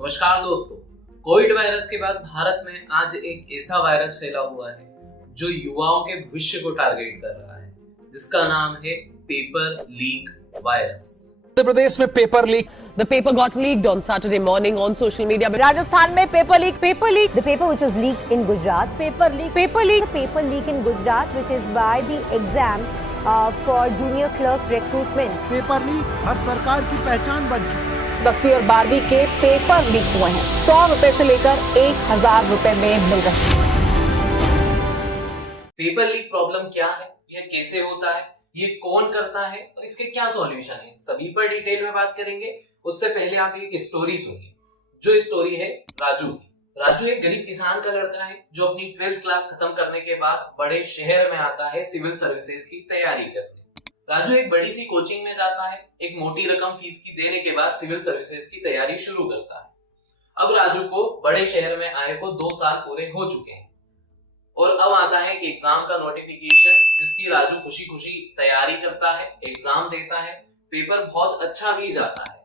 नमस्कार दोस्तों। Covid virus के बाद भारत में आज एक ऐसा वायरस फैला हुआ है जो युवाओं के भविष्य को टारगेट कर रहा है, जिसका नाम है paper leak virus. Madhya Pradesh में paper leak. The paper got leaked on Saturday morning on social media. Rajasthan में paper leak. The paper which was leaked in Gujarat. Paper leak. The paper leak in Gujarat, which is by the exam for junior clerk recruitment. Paper leak हर सरकार की पहचान बन चुकी है। 10वीं और 12वीं के पेपर लीक हुए हैं। 100 रुपए से लेकर 1000 रुपए में मिल रहे हैं। पेपर लीक प्रॉब्लम क्या है, यह कैसे होता है, ये कौन करता है और इसके क्या सॉल्यूशन है, सभी पर डिटेल में बात करेंगे। उससे पहले आप एक स्टोरी सुनिए। जो स्टोरी है राजू की। राजू एक गरीब किसान का लड़का है जो अपनी 12th क्लास खत्म करने के बाद बड़े शहर में आता है सिविल सर्विसेज की तैयारी करने। राजू एक बड़ी सी कोचिंग में जाता है, एक मोटी रकम फीस की देने के बाद सिविल सर्विसेज की तैयारी शुरू करता है। अब राजू को बड़े शहर में आए को 2 साल पूरे हो चुके हैं और अब आता है कि एग्जाम का नोटिफिकेशन, जिसकी राजू खुशी खुशी तैयारी करता है, एग्जाम देता है, पेपर बहुत अच्छा भी जाता है।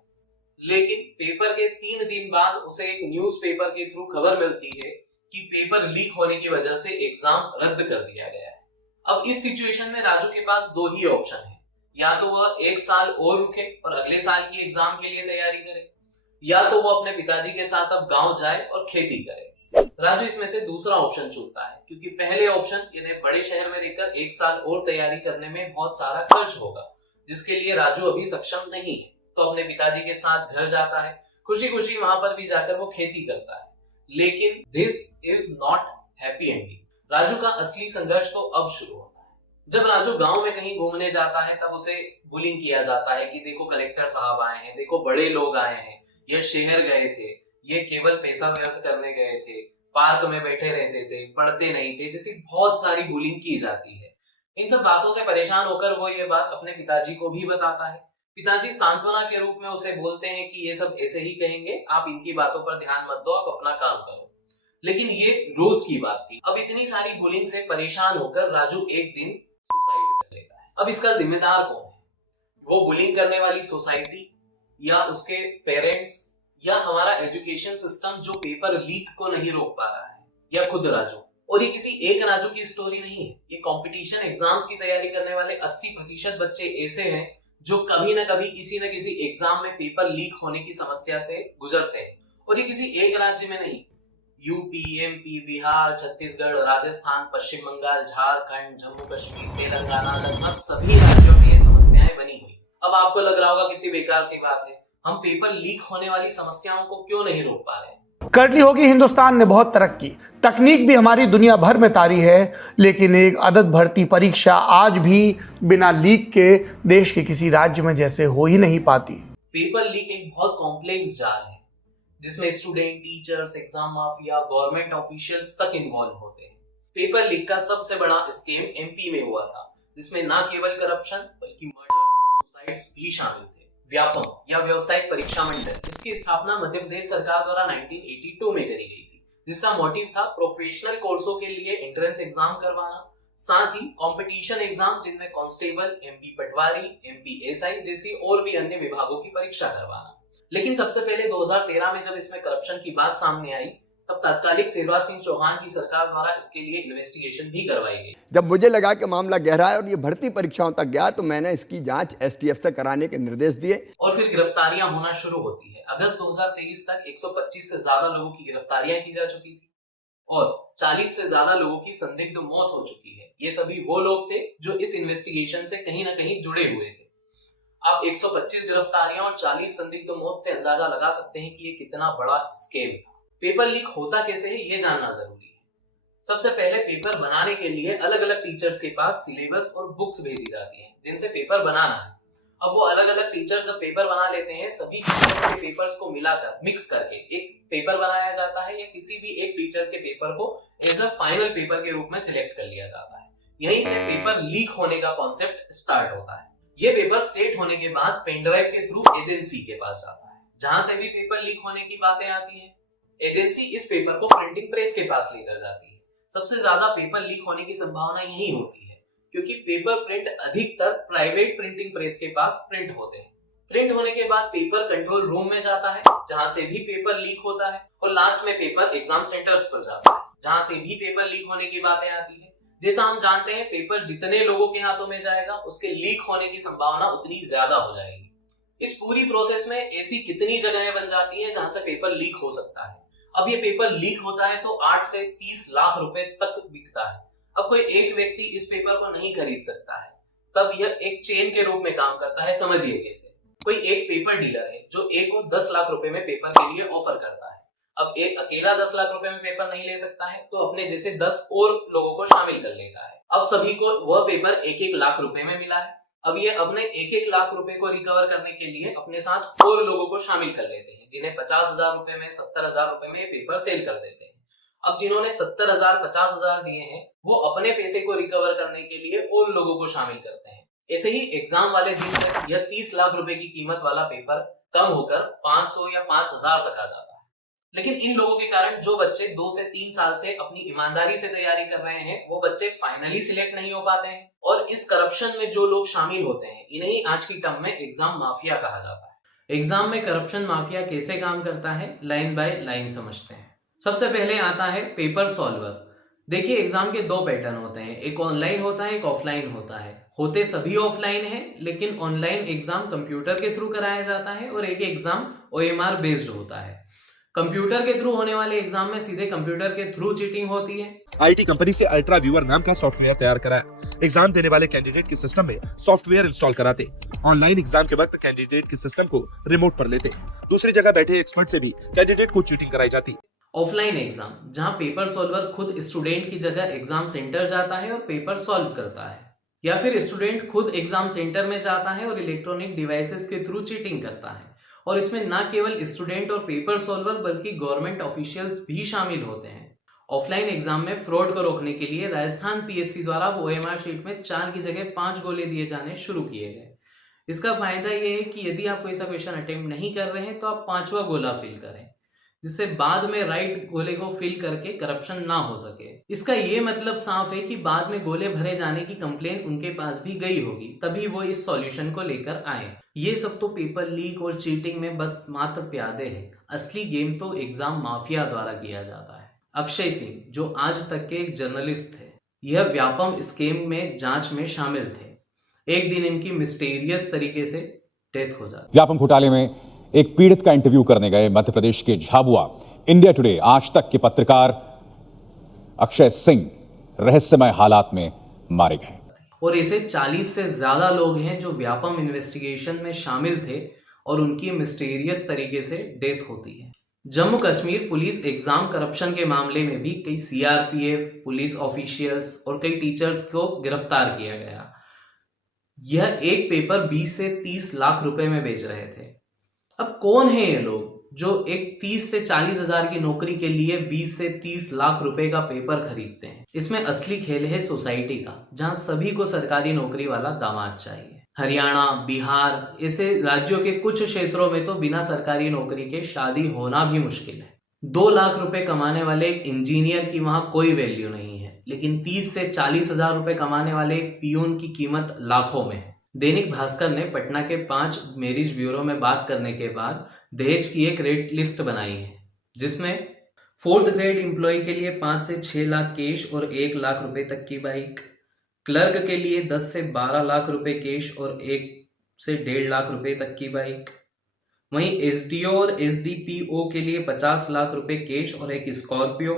लेकिन पेपर के 3 दिन बाद उसे एक न्यूज़पेपर के थ्रू खबर मिलती है कि पेपर लीक होने की वजह से एग्जाम रद्द कर दिया गया है। अब इस सिचुएशन में राजू के पास 2 ही ऑप्शन है, या तो वह 1 साल और रुके और अगले साल की एग्जाम के लिए तैयारी करे, या तो वो अपने पिताजी के साथ अब गांव जाए और खेती करे। राजू इसमें से दूसरा ऑप्शन चुनता है, क्योंकि पहले ऑप्शन यानी बड़े शहर में रहकर 1 साल और तैयारी करने में बहुत सारा खर्च होगा, जिसके लिए राजू अभी सक्षम नहीं है। तो अपने पिताजी के साथ घर जाता है, खुशी खुशी वहां पर भी जाकर वो खेती करता है। लेकिन this is not happy ending. Raju का असली संघर्ष तो अब शुरू होता है। जब राजू गांव में कहीं घूमने जाता है तब उसे बुलिंग किया जाता है कि देखो कलेक्टर साहब आए हैं, देखो बड़े लोग आए हैं, ये शहर गए थे, ये केवल पैसा व्यर्थ करने गए थे, पार्क में बैठे रहते थे, पढ़ते नहीं थे, जैसी बहुत सारी बुलिंग की जाती है। इन सब बातों से परेशान होकर वो ये बात अपने पिताजी को भी बताता है। पिताजी सांत्वना के रूप में उसे बोलते हैं कि ये सब ऐसे ही कहेंगे, आप इनकी बातों पर ध्यान मत दो, आप अपना काम करो। लेकिन ये रोज की बात थी। अब इतनी सारी बुलिंग से परेशान होकर राजू एक दिन सुसाइड कर लेता है। अब इसका जिम्मेदार कौन है? वो बुलिंग करने वाली सोसाइटी, या उसके पेरेंट्स, या हमारा एजुकेशन सिस्टम जो पेपर लीक को नहीं रोक पा रहा है, या खुद राजू? और ये किसी एक राजू की स्टोरी नहीं है। ये कंपटीशन एग्जाम्स की तैयारी करने वाले 80% बच्चे ऐसे हैं जो कभी ना कभी किसी न किसी एग्जाम में पेपर लीक होने की समस्या से गुजरते हैं। और ये किसी एक राज्य में नहीं, यूपी, एमपी, बिहार, छत्तीसगढ़, राजस्थान, पश्चिम बंगाल, झारखंड, जम्मू कश्मीर, तेलंगाना, लगभग सभी राज्यों में ये समस्याएं बनी हुई। अब आपको लग रहा होगा कितनी बेकार सी बात है, हम पेपर लीक होने वाली समस्याओं को क्यों नहीं रोक पा रहे? कर ली होगी हिंदुस्तान ने बहुत तरक्की, तकनीक भी हमारी दुनिया भर में तारी है, लेकिन एक अदद भर्ती परीक्षा आज भी बिना लीक के देश के किसी राज्य में जैसे हो ही नहीं पाती। पेपर लीक एक बहुत कॉम्प्लेक्स जाल है जिसमें student, teachers, exam mafia, government officials तक इन्वॉल्व होते हैं। पेपर लीक का सबसे बड़ा स्कैम एमपी में हुआ था, जिसमें न केवल करप्शन बल्कि मर्डर और सुसाइड्स भी शामिल थे। व्यापम या व्यावसायिक परीक्षा मंडल, इसकी स्थापना मध्य प्रदेश सरकार द्वारा 1982 में करी गई थी, जिसका मोटिव था प्रोफेशनल कोर्सों के लिए एंट्रेंस एग्जाम करवाना, साथ ही कंपटीशन एग्जाम जिनमें कांस्टेबल, एमपी पटवारी, एमपी एसआई जैसी और भी अन्य विभागों की परीक्षा करवाना। लेकिन सबसे पहले 2013 में जब इसमें करप्शन की बात सामने आई, तब तत्कालीन शिवराज सिंह चौहान की सरकार द्वारा इसके लिए इन्वेस्टिगेशन भी करवाई गई। जब मुझे लगा कि मामला गहरा है और ये भर्ती परीक्षाओं तक गया, तो मैंने इसकी जांच एसटीएफ से कराने के निर्देश दिए। और फिर गिरफ्तारियां होना शुरू होती है। अगस्त 2023 तक 125 से ज्यादा लोगों की गिरफ्तारियां की जा चुकी थी और 40 से ज्यादा लोगों की संदिग्ध मौत हो चुकी है। ये सभी वो लोग थे जो इस इन्वेस्टिगेशन से कहीं ना कहीं जुड़े हुए थे। आप 125 गिरफ्तारियां और 40 संदिग्ध मौत से अंदाजा लगा सकते हैं कि ये कितना बड़ा स्कैम था। पेपर लीक होता कैसे है ये जानना जरूरी है। सबसे पहले पेपर बनाने के लिए अलग अलग टीचर्स के पास सिलेबस और बुक्स भेजी जाती हैं जिनसे पेपर बनाना है। अब वो अलग अलग टीचर्स जब पेपर बना लेते हैं, सभी टीचर्स के पेपर्स को मिलाकर मिक्स करके एक पेपर बनाया जाता है, या किसी भी एक टीचर के पेपर को एज अ फाइनल पेपर के रूप में सिलेक्ट कर लिया जाता है। यहीं से पेपर लीक होने का कॉन्सेप्ट स्टार्ट होता है। ये पेपर सेट होने के बाद पेनड्राइव के थ्रू एजेंसी के पास जाता है, जहां से भी पेपर लीक होने की बातें आती हैं। एजेंसी इस पेपर को प्रिंटिंग प्रेस के पास लेकर जाती है। सबसे ज्यादा पेपर लीक होने की संभावना यही होती है, क्योंकि पेपर प्रिंट अधिकतर प्राइवेट प्रिंटिंग प्रेस के पास प्रिंट होते हैं। प्रिंट होने के बाद पेपर कंट्रोल रूम में जाता है, जहां से भी पेपर लीक होता है, और लास्ट में पेपर एग्जाम सेंटर्स पर जाता है, जहां से भी पेपर लीक होने की बातें आती है। जैसा हम जानते हैं, पेपर जितने लोगों के हाथों में जाएगा उसके लीक होने की संभावना उतनी ज्यादा हो जाएगी। इस पूरी प्रोसेस में ऐसी कितनी जगहें बन जाती है जहां से पेपर लीक हो सकता है। अब ये पेपर लीक होता है तो 8 से 30 लाख रुपए तक बिकता है। अब कोई एक व्यक्ति इस पेपर को नहीं खरीद सकता है, तब यह एक चेन के रूप में काम करता है। समझिए कैसे। कोई एक पेपर डीलर है जो एक को 10 लाख रुपए में पेपर के लिए ऑफर करता है। अब एक अकेला 10 लाख रुपए में पेपर नहीं ले सकता है, तो अपने जैसे 10 और लोगों को शामिल कर लेता है। अब सभी को वह पेपर 1-1 लाख रुपए में मिला है। अब ये अपने 1-1 लाख रुपए को रिकवर करने के लिए अपने साथ और लोगों को शामिल कर लेते हैं, जिन्हें 50,000 रुपए में, 70,000 रुपए में पेपर सेल कर देते हैं। अब जिन्होंने 70,000, 50,000 दिए हैं, वो अपने पैसे को रिकवर करने के लिए और लोगों को शामिल करते हैं। ऐसे ही एग्जाम वाले दिन तक यह 30 लाख रुपए की कीमत वाला पेपर कम होकर 500 या 5,000 तक आ जाता है। लेकिन इन लोगों के कारण जो बच्चे 2 से 3 साल से अपनी ईमानदारी से तैयारी कर रहे हैं, वो बच्चे फाइनली सिलेक्ट नहीं हो पाते हैं। और इस करप्शन में जो लोग शामिल होते हैं, इन्हें आज की टर्म में एग्जाम माफिया कहा जाता है। एग्जाम में करप्शन माफिया कैसे काम करता है, लाइन बाय लाइन समझते हैं। सबसे पहले आता है पेपर सॉल्वर। देखिए, एग्जाम के 2 पैटर्न होते हैं, एक ऑनलाइन होता है, एक ऑफलाइन होता है। होते सभी ऑफलाइन है, लेकिन ऑनलाइन एग्जाम कंप्यूटर के थ्रू कराया जाता है और एक एग्जाम OMR बेस्ड होता है। कंप्यूटर के थ्रू होने वाले एग्जाम में सीधे कंप्यूटर के थ्रू चीटिंग होती है। आईटी कंपनी से अल्ट्रा व्यूअर नाम का सॉफ्टवेयर तैयार कराया। एग्जाम देने वाले कैंडिडेट के सिस्टम में सॉफ्टवेयर इंस्टॉल कराते। ऑनलाइन एग्जाम के वक्त कैंडिडेट के सिस्टम को रिमोट पर लेते। दूसरी जगह बैठे एक्सपर्ट से भी कैंडिडेट को चीटिंग कराई जाती। ऑफलाइन एग्जाम, जहां पेपर सॉल्वर खुद स्टूडेंट की जगह एग्जाम सेंटर जाता है और पेपर सॉल्व करता है, या फिर स्टूडेंट खुद एग्जाम सेंटर में जाता है और इलेक्ट्रॉनिक डिवाइसेस के थ्रू चीटिंग करता है। और इसमें न केवल स्टूडेंट और पेपर सॉल्वर बल्कि गवर्नमेंट ऑफिशियल्स भी शामिल होते हैं। ऑफलाइन एग्जाम में फ्रॉड को रोकने के लिए राजस्थान PSC द्वारा OMR शीट में 4 की जगह 5 गोले दिए जाने शुरू किए गए। इसका फायदा यह है कि यदि आप कोई सा क्वेश्चन अटेम्प्ट नहीं कर रहे हैं तो आप 5वां गोला फिल करें, जिससे बाद में राइट गोले को फिल करके करप्शन ना हो सके। इसका ये मतलब साफ है कि बाद में गोले भरे जाने की कंप्लेन उनके पास भी गई होगी, तभी वो इस सॉल्यूशन को लेकर आए। ये सब तो पेपर लीक और चीटिंग में बस मात्र प्यादे हैं। असली गेम तो एग्जाम माफिया द्वारा किया जाता है। अक्षय सिंह, जो आज तक के एक जर्नलिस्ट थे, यह व्यापम स्कीम में जांच में शामिल थे। एक दिन इनकी मिस्टीरियस तरीके से डेथ हो जाती। व्यापम घोटाले में एक पीड़ित का इंटरव्यू करने गए मध्य प्रदेश के झाबुआ इंडिया टुडे आज तक के पत्रकार अक्षय सिंह रहस्यमय हालात में मारे गए। और ऐसे 40 से ज्यादा लोग हैं जो व्यापम इन्वेस्टिगेशन में शामिल थे और उनकी मिस्टीरियस तरीके से डेथ होती है। Jammu Kashmir police exam corruption के मामले में भी कई CRPF पुलिस ऑफिशियल्स और कई टीचर्स को गिरफ्तार किया गया। यह एक पेपर 20 से 30 लाख रुपए में बेच रहे थे। अब कौन है ये लोग जो एक 30 से 40 हजार की नौकरी के लिए 20 से 30 लाख रुपए का पेपर खरीदते हैं? इसमें असली खेल है सोसाइटी का, जहां सभी को सरकारी नौकरी वाला दामाद चाहिए। हरियाणा, बिहार ऐसे राज्यों के कुछ क्षेत्रों में तो बिना सरकारी नौकरी के शादी होना भी मुश्किल है। 2 लाख रुपए कमाने वाले एक इंजीनियर की वहां कोई वैल्यू नहीं है, लेकिन 30 से 40 हजार रुपए कमाने वाले एक पियून की कीमत लाखों में है। दैनिक भास्कर ने पटना के 5 मैरिज ब्यूरो में बात करने के बाद दहेज की एक रेट लिस्ट बनाई है, जिसमें 4th ग्रेड एम्प्लॉय के लिए 5 से 6 लाख कैश और 1 लाख रुपए तक की बाइक, क्लर्क के लिए 10 से 12 लाख रुपए कैश और 1 से 1.5 लाख रुपए तक की बाइक। वहीं SDO और SDPO के लिए 50 लाख रुपए कैश और 1 स्कॉर्पियो,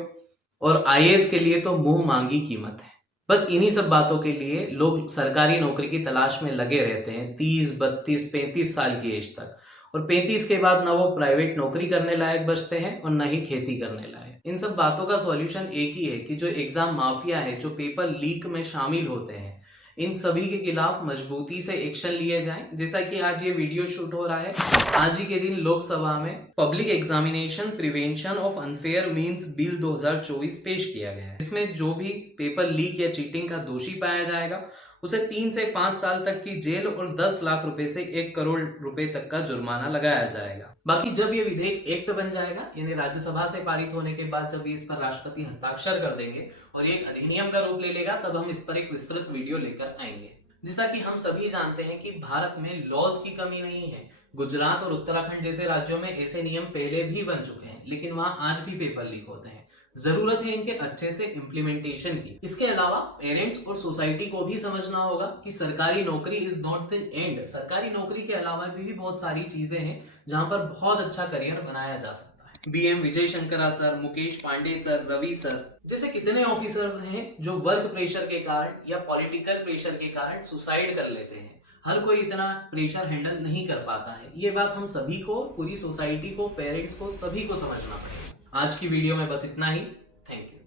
और IAS के लिए तो मुंह मांगी कीमत है। बस इन्हीं सब बातों के लिए लोग सरकारी नौकरी की तलाश में लगे रहते हैं 30, 32, 35 साल की एज तक, और 35 के बाद ना वो प्राइवेट नौकरी करने लायक बचते हैं और ना ही खेती करने लायक। इन सब बातों का सॉल्यूशन एक ही है कि जो एग्जाम माफिया है, जो पेपर लीक में शामिल होते हैं, इन सभी के खिलाफ मजबूती से एक्शन लिए जाएं। जैसा कि आज ये वीडियो शूट हो रहा है, आज ही के दिन लोकसभा में public examination prevention of unfair means bill 2024 पेश किया गया है। इसमें जो भी पेपर लीक या चीटिंग का दोषी पाया जाएगा उसे 3 से 5 साल तक की जेल और 10 लाख रुपए से 1 करोड़ रुपए तक का जुर्माना लगाया जाएगा। बाकी जब ये विधेयक एक्ट बन जाएगा, यानी राज्यसभा से पारित होने के बाद जब इस पर राष्ट्रपति हस्ताक्षर कर देंगे और ये एक अधिनियम का रूप ले लेगा, तब हम इस पर एक विस्तृत वीडियो लेकर आएंगे। जैसा कि हम सभी जानते हैं कि भारत में लॉज की कमी नहीं है। गुजरात और उत्तराखंड जैसे राज्यों में ऐसे नियम पहले भी बन चुके हैं, लेकिन वहां आज भी पेपर लीक होते हैं। जरूरत है इनके अच्छे से इम्प्लीमेंटेशन की। इसके अलावा पेरेंट्स और सोसाइटी को भी समझना होगा कि सरकारी नौकरी इज नॉट द एंड। सरकारी नौकरी के अलावा भी बहुत सारी चीजें हैं जहां पर बहुत अच्छा करियर बनाया जा सकता है। BM Vijay Shankara sir, Mukesh Pandey sir, Ravi sir जैसे कितने ऑफिसर्स हैं जो वर्क प्रेशर के कारण या पॉलिटिकल प्रेशर के कारण सुसाइड कर लेते हैं। हर कोई इतना प्रेशर हैंडल नहीं कर पाता है। ये बात हम सभी को, पूरी सोसाइटी को, पेरेंट्स को, सभी को समझना पड़ेगा। आज की वीडियो में बस इतना ही। Thank you.